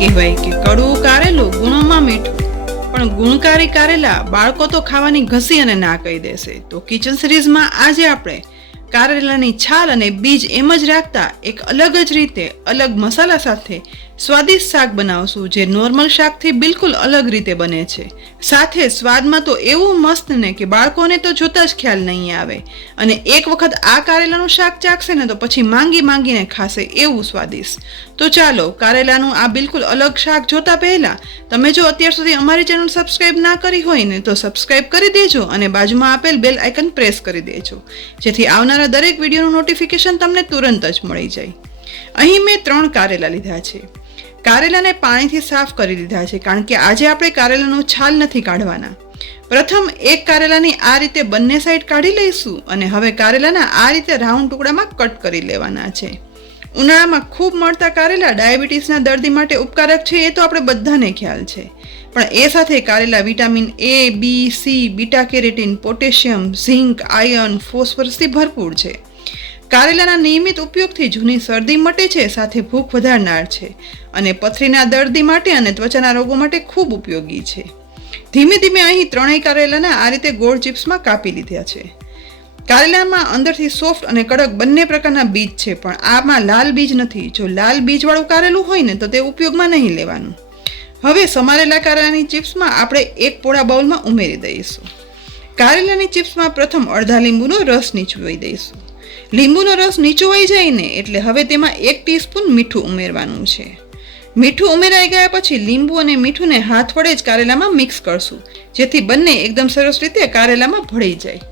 કહેવાય કે કડવું કારેલું ગુણોમાં મીઠું, પણ ગુણકારી કારેલા બાળકો તો ખાવાની ઘસી અને ના કહી દેશે. તો કિચન સિરીઝમાં આજે આપણે કારેલાની છાલ અને બીજ એમ જ રાખતા એક અલગ જ રીતે અલગ મસાલા સાથે સ્વાદિષ્ટ શાક બનાવશું, જે નોર્મલ શાકથી બિલકુલ અલગ રીતે બને છે. સાથે સ્વાદમાં તો એવું મસ્ત ને કે બાળકોને તો જોતા જ ખ્યાલ નહીં આવે, અને એક વખત આ કારેલાનું શાક ચાખશે ને તો પછી માંગીને ખાશે, એવું સ્વાદિષ્ટ. તો ચાલો કારેલાનું આ બિલકુલ અલગ શાક જોતા પહેલા તમે જો અત્યાર સુધી અમારી ચેનલ સબસ્ક્રાઇબ ના કરી હોય ને તો સબસ્ક્રાઇબ કરી દેજો અને બાજુમાં આપેલ બેલ આઇકન પ્રેસ કરી દેજો, જેથી આવનારા દરેક વિડીયોનું નોટિફિકેશન તમને તુરંત જ મળી જાય. અહીં મેં 3 કારેલા લીધા છે. કારેલાને પાણીથી સાફ કરી લીધા છે, કારણ કે આજે આપણે કારેલાનો છાલ નથી કાઢવાના. પ્રથમ એક કારેલાની આ રીતે બંને સાઈડ કાઢી લઈશું અને હવે કારેલાના આ રીતે રાઉન્ડ ટુકડામાં કટ કરી લેવાના છે. ઉનાળામાં ખૂબ મળતા કારેલા ડાયાબિટીસના દર્દી માટે ઉપકારક છે, એ તો આપણે બધાને ખ્યાલ છે, પણ એ સાથે કારેલા vitamin A, B, C, beta carotene, potassium, zinc, iron, ફોસ્ફરસથી ભરપૂર છે. કારેલાના નિયમિત ઉપયોગથી જૂની શરદી મટે છે, સાથે ભૂખ વધારનાર છે અને પથરીના દર્દી માટે અને ત્વચાના રોગો માટે ખૂબ ઉપયોગી છે. ધીમે ધીમે અહીં 3 કારેલાના આ રીતે ગોળ ચિપ્સમાં કાપી લીધા છે. કારેલામાં અંદરથી સોફ્ટ અને કડક બંને પ્રકારના બીજ છે, પણ આમાં લાલ બીજ નથી. જો લાલ બીજવાળું કારેલું હોય ને તો તે ઉપયોગમાં નહીં લેવાનું. હવે સમારેલા કારેલાની ચિપ્સમાં આપણે એક પોળા બાઉલમાં ઉમેરી દઈશું. કારેલાની ચિપ્સમાં પ્રથમ અડધા લીંબુનો રસ નીચોવી દઈશું. લીંબુનો રસ નીચોવાઈ જાય ને એટલે હવે તેમાં 1 ટીસ્પૂન મીઠું ઉમેરવાનું છે. મીઠું ઉમેરાઈ ગયા પછી લીંબુ અને મીઠુંને હાથ વડે જ કારેલામાં મિક્સ કરશું, જેથી બંને એકદમ સરસ રીતે કારેલામાં ભળી જાય.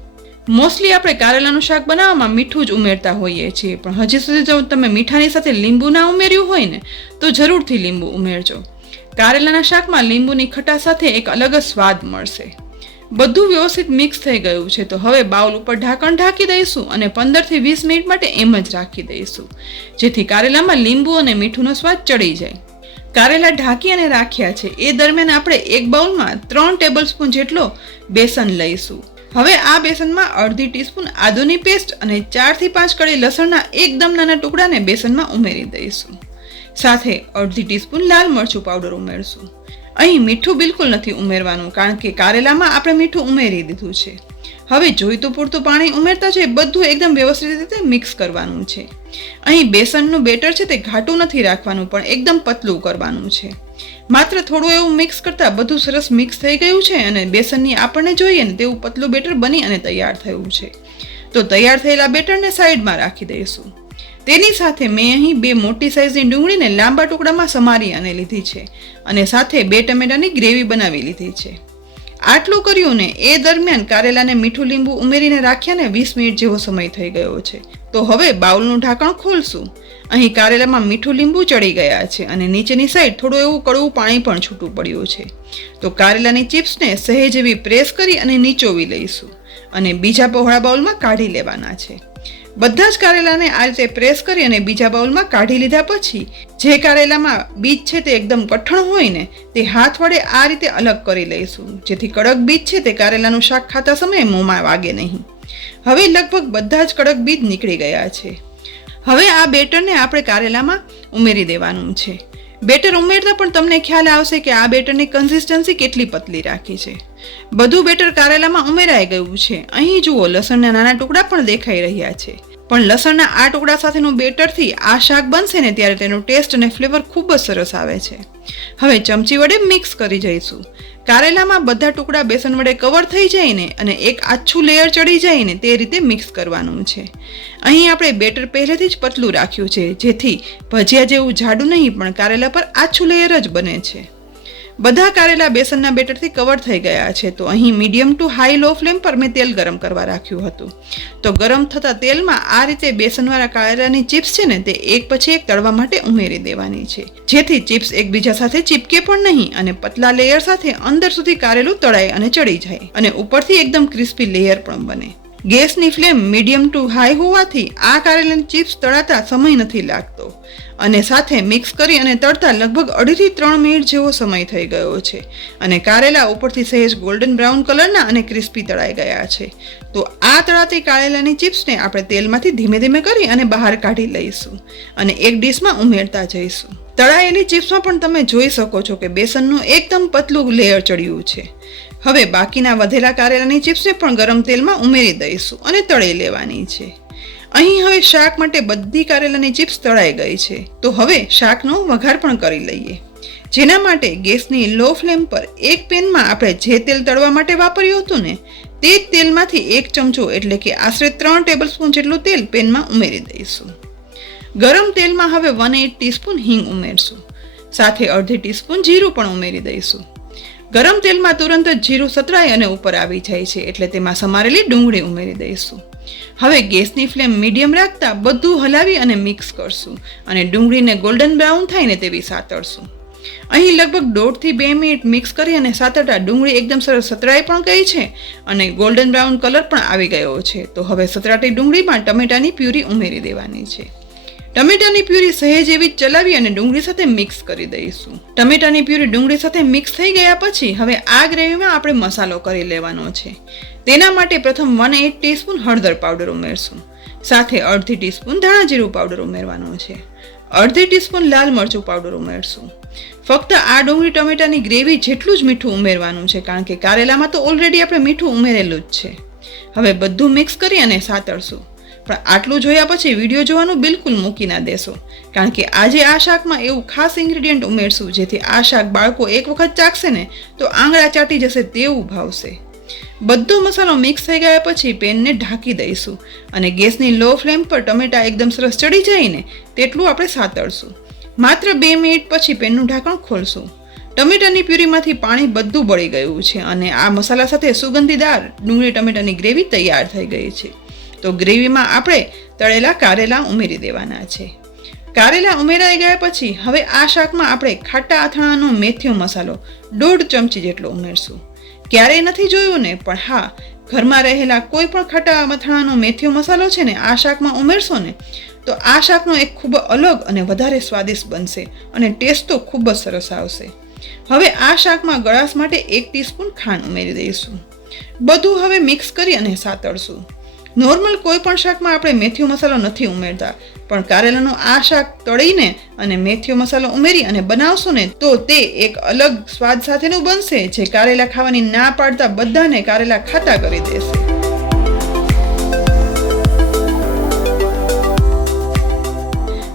મોસ્ટલી આપણે કારેલાનું શાક બનાવવામાં મીઠું જ ઉમેરતા હોઈએ છીએ, પણ હજી સુધી જો તમે મીઠાની સાથે લીંબુ ના ઉમેર્યું હોય ને તો જરૂરથી લીંબુ ઉમેરજો. કારેલાના શાકમાં લીંબુની ખટાશ સાથે એક અલગ જ સ્વાદ મળશે. બધું વ્યવસ્થિત મિક્સ થઈ ગયું છે, તો હવે બાઉલ ઉપર ઢાંકણ ઢાંકી દઈશું અને 15 થી 20 મિનિટ માટે એમ જ રાખી દઈશું, જેથી કારેલામાં લીંબુ અને મીઠુંનો સ્વાદ ચડી જાય. કારેલા ઢાંકી અને રાખ્યા છે એ દરમિયાન આપણે એક બાઉલમાં 3 ટેબલસ્પૂન જેટલો બેસન લઈશું. હવે આ બેસનમાં અડધી ટીસ્પૂન આદુની પેસ્ટ અને 4 થી 5 કળી લસણના એકદમ નાના ટુકડાને બેસનમાં ઉમેરી દઈશું. સાથે અડધી ટીસ્પૂન લાલ મરચું પાવડર ઉમેરશું. અહીં મીઠું બિલકુલ નથી ઉમેરવાનું, કારણ કે કારેલામાં આપણે મીઠું ઉમેરી દીધું છે. હવે જોઈતું પૂરતું પાણી ઉમેરતા છે બધું એકદમ વ્યવસ્થિત રીતે મિક્સ કરવાનું છે. અહીં બેસનનું બેટર છે તે ઘાટું નથી રાખવાનું, પણ એકદમ પતલું કરવાનું છે. માત્ર થોડું એવું મિક્સ કરતા બધું સરસ મિક્સ થઈ ગયું છે અને બેસનની આપણને જોઈએ ને તેવું પતલું બેટર બની અને તૈયાર થયું છે. તો તૈયાર થયેલા બેટરને સાઈડમાં રાખી દઈશું. તેની સાથે મેં અહીં 2 મોટી સાઈઝની ડુંગળીને લાંબા ટુકડામાં સમારી અને લીધી છે અને સાથે 2 ટમેટાની ગ્રેવી બનાવી લીધી છે. આટલું કર્યું ને એ દરમિયાન કારેલાને મીઠું લીંબુ ઉમેરીને રાખ્યા ને 20 મિનિટ જેવો સમય થઈ ગયો છે. તો હવે બાઉલનું ઢાંકણ ખોલશું. અહીં કારેલામાં મીઠું લીંબુ ચડી ગયા છે અને નીચેની સાઈડ થોડું એવું કડવું પાણી પણ છૂટું પડ્યું છે. તો કારેલાની ચિપ્સને સહેજ એવી પ્રેસ કરી અને નીચોવી લઈશું અને બીજા પહોળા બાઉલમાં કાઢી લેવાના છે. બધા જ કારેલાને આ રીતે પ્રેસ કરી અને બીજા બાઉલમાં કાઢી લીધા પછી જે કારેલામાં બીજ છે તે એકદમ કઠણ હોય ને તે હાથ વડે આ રીતે અલગ કરી લઈશું, જેથી કડક બીજ છે તે કારેલાનું શાક ખાતા સમયે મોંમાં વાગે નહીં. હવે લગભગ બધા જ કડક બીજ નીકળી ગયા છે. હવે આ બેટરને આપણે કારેલામાં ઉમેરી દેવાનું છે. બેટર ઉમેરતા પણ તમને ખ્યાલ આવશે કે આ બેટરની કન્સિસ્ટન્સી કેટલી પતલી રાખી છે. બધું બેટર કારેલામાં ઉમેરાઈ ગયું છે. અહીં જુઓ લસણના નાના ટુકડા પણ દેખાઈ રહ્યા છે, પણ લસણના આ ટુકડા સાથેનું બેટરથી આ શાક બનશે ને ત્યારે તેનો ટેસ્ટ અને ફ્લેવર ખૂબ જ સરસ આવે છે. હવે ચમચી વડે મિક્સ કરી જઈશું. કારેલામાં બધા ટુકડા બેસન વડે કવર થઈ જાય ને અને એક આછું લેયર ચડી જાય ને તે રીતે મિક્સ કરવાનું છે. અહીં આપણે બેટર પહેલેથી જ પતલું રાખ્યું છે, જેથી ભજીયા જેવું જાડું નહીં પણ કારેલા પર આછું લેયર જ બને છે. બધા કારેલા બેસનના બેટરથી કવર થઈ ગયા છે. તો અહીં medium two high low flame પર મેં તેલ ગરમ કરવા રાખ્યું હતું. તો ગરમ થતા તેલમાં આ રીતે બેસનવાળા કારેલાની ચિપ્સ છે ને તે એક પછી એક તળવા માટે ઉમેરી દેવાની છે, જેથી ચિપ્સ એકબીજા સાથે ચીપકે પણ નહીં અને પતલા લેયર સાથે અંદર સુધી કારેલું તળાય અને ચડી જાય અને ઉપરથી એકદમ ક્રિસ્પી લેયર પણ બને. ગેસની ફ્લેમ મીડિયમ ટુ હાઈ હોવાથી આ કારેલાની ચિપ્સ તળાતા સમય નથી લાગતો અને સાથે મિક્સ કરી અને તળતા લગભગ 2.5 થી 3 મિનિટ જેવો સમય થઈ ગયો છે અને કારેલા ઉપરથી સહેજ ગોલ્ડન બ્રાઉન કલરના અને ક્રિસ્પી તળાઈ ગયા છે. તો આ તળાતી કારેલાની ચિપ્સને આપણે તેલમાંથી ધીમે ધીમે કરી અને બહાર કાઢી લઈશું અને એક ડીશમાં ઉમેરતા જઈશું. તળાયેલી ચિપ્સમાં પણ તમે જોઈ શકો છો કે બેસનનું એકદમ પતલું લેયર ચડ્યું છે. હવે બાકીના વધેલા કારેલાની ચિપ્સને પણ ગરમ તેલમાં ઉમેરી દઈશું અને તળી લેવાની છે. અહીં હવે શાક માટે બધી કારેલાની ચિપ્સ તળાઈ ગઈ છે. તો હવે શાકનો વઘાર પણ કરી લઈએ, જેના માટે ગેસની લો ફ્લેમ પર એક પેનમાં આપણે જે તેલ તળવા માટે વાપર્યું હતું ને તે જ તેલમાંથી 1 ચમચો એટલે કે આશરે 3 ટેબલસ્પૂન જેટલું તેલ પેનમાં ઉમેરી દઈશું. ગરમ તેલમાં હવે 1/8 ટીસ્પૂન હિંગ ઉમેરશું. સાથે અડધી ટીસ્પૂન જીરું પણ ઉમેરી દઈશું. ગરમ તેલમાં તુરંત જ જીરું સતરાય અને ઉપર આવી જાય છે એટલે તેમાં સમારેલી ડુંગળી ઉમેરી દઈશું. હવે ગેસની ફ્લેમ મીડિયમ રાખતા બધું હલાવી અને મિક્સ કરશું અને ડુંગળીને ગોલ્ડન બ્રાઉન થાય ને તેવી સાતળશું. અહીં લગભગ 1.5 થી 2 મિનિટ મિક્સ કરી અને સાતળતા ડુંગળી એકદમ સરસ સતરાઈ પણ ગઈ છે અને ગોલ્ડન બ્રાઉન કલર પણ આવી ગયો છે. તો હવે સતરાટી ડુંગળીમાં ટમેટાની પ્યુરી ઉમેરી દેવાની છે. ટમેટાની પ્યુરી સહેજ એવી ચલાવી અને ડુંગળી સાથે મિક્સ કરી દઈશું. ટમેટાની પ્યુરી ડુંગળી સાથે મિક્સ થઈ ગયા પછી હવે આ ગ્રેવીમાં આપણે મસાલો કરી લેવાનો છે. તેના માટે પ્રથમ 1/8 ટીસ્પૂન હળદર પાવડર ઉમેરશું. સાથે અડધી ટીસ્પૂન ધાણા જીરું પાવડર ઉમેરવાનો છે. અડધી ટીસ્પૂન લાલ મરચું પાવડર ઉમેરશું. ફક્ત આ ડુંગળી ટમેટાની ગ્રેવી જેટલું જ મીઠું ઉમેરવાનું છે, કારણ કે કારેલામાં તો ઓલરેડી આપણે મીઠું ઉમેરેલું જ છે. હવે બધું મિક્સ કરી અને સાતળશું. પણ આટલું જોયા પછી વિડીયો જોવાનું બિલકુલ મૂકી ના દેશો, કારણ કે આજે આ શાકમાં એવું ખાસ ઇન્ગ્રેડિયન્ટ ઉમેરશું જેથી આ શાક બાળકો એક વખત ચાખશે ને તો આંગળા ચાટી જશે તેવું ભાવશે. બધો મસાલો મિક્સ થઈ ગયા પછી પેનને ઢાંકી દઈશું અને ગેસની લો ફ્લેમ પર ટમેટા એકદમ સરસ ચડી જાય ને તેટલું આપણે સાતળશું. માત્ર 2 મિનિટ પછી પેનનું ઢાંકણ ખોલશું. ટમેટાની પ્યુરીમાંથી પાણી બધું બળી ગયું છે અને આ મસાલા સાથે સુગંધીદાર ડુંગળી ટમેટાની ગ્રેવી તૈયાર થઈ ગઈ છે. તો ગ્રેવીમાં આપણે તળેલા કારેલા ઉમેરી દેવાના છે. કારેલા ઉમેરાઈ ગયા પછી હવે આ શાકમાં આપણે ખાટા અથાણાનો મેથીયો મસાલો 1.5 ચમચી જેટલો ઉમેરશું. ક્યારેય નથી જોયું ને, પણ હા, ઘરમાં રહેલા કોઈ પણ ખાટા અથાણાનો મેથીયો મસાલો છે ને આ શાકમાં ઉમેરશો ને તો આ શાકનો એક ખૂબ અલગ અને વધારે સ્વાદિષ્ટ બનશે અને ટેસ્ટ તો ખૂબ જ સરસ આવશે. હવે આ શાકમાં ગળાશ માટે 1 ટીસ્પૂન ખાંડ ઉમેરી દઈશું. બધું હવે મિક્સ કરી અને સાતળશું. નોર્મલ કોઈ પણ શાકમાં આપણે મેથીયો મસાલો નથી ઉમેરતા, પણ કારેલાનું આ શાક તળીને અને મેથીયો મસાલો ઉમેરી અને બનાવશો ને તો તે એક અલગ સ્વાદ સાથેનું બનશે જે કારેલા ખાવાની ના પાડતા બધાને કારેલા ખાતા કરી દેશે.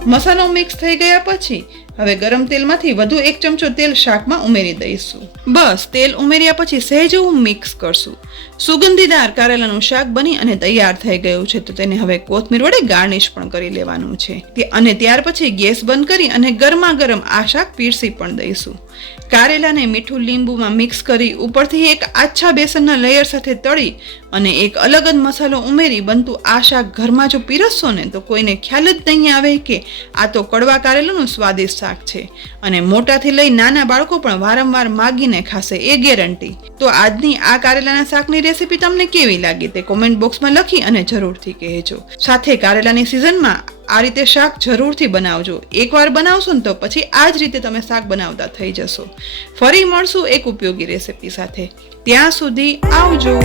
મસાલો મિક્સ થઈ ગયા પછી હવે ગરમ તેલમાંથી વધુ 1 ચમચો તેલ શાકમાં ઉમેરી દઈશું. બસ તેલ ઉમેર્યા પછી સહેજ મિક્સ કરશું. સુગંધીદાર કારેલાનું શાક બની અને તૈયાર થઈ ગયું છે. તો તેને હવે કોથમીર વડે ગાર્નિશ પણ કરી લેવાનું છે અને ત્યાર પછી ગેસ બંધ કરી અને ગરમા ગરમ આ શાક પીરસી પણ દઈશું. કારેલાને મીઠું લીંબુમાં મિક્સ કરી ઉપરથી એક આછા બેસનના લેયર સાથે તળી અને એક અલગ જ મસાલો ઉમેરી બનતું આ શાક ઘરમાં જો પીરસશો ને તો કોઈને ખ્યાલ જ નહીં આવે કે આ તો કડવા કારેલાનું સ્વાદિષ્ટ શાક છે અને મોટાથી લઈ નાના બાળકો પણ વારંવાર માગીને ખાશે, એ ગેરંટી. તો આજની આ કારેલાના શાકની રેસીપી તમને કેવી લાગી તે કોમેન્ટ બોક્સમાં લખી અને જરૂરથી કહેજો. સાથે કારેલાની સિઝનમાં આ રીતે શાક જરૂરથી બનાવજો. એકવાર બનાવશો ને તો પછી આ જ રીતે તમે શાક બનાવતા થઈ જશો. ફરી મળશું એક ઉપયોગી રેસીપી સાથે. ત્યાં સુધી આવજો.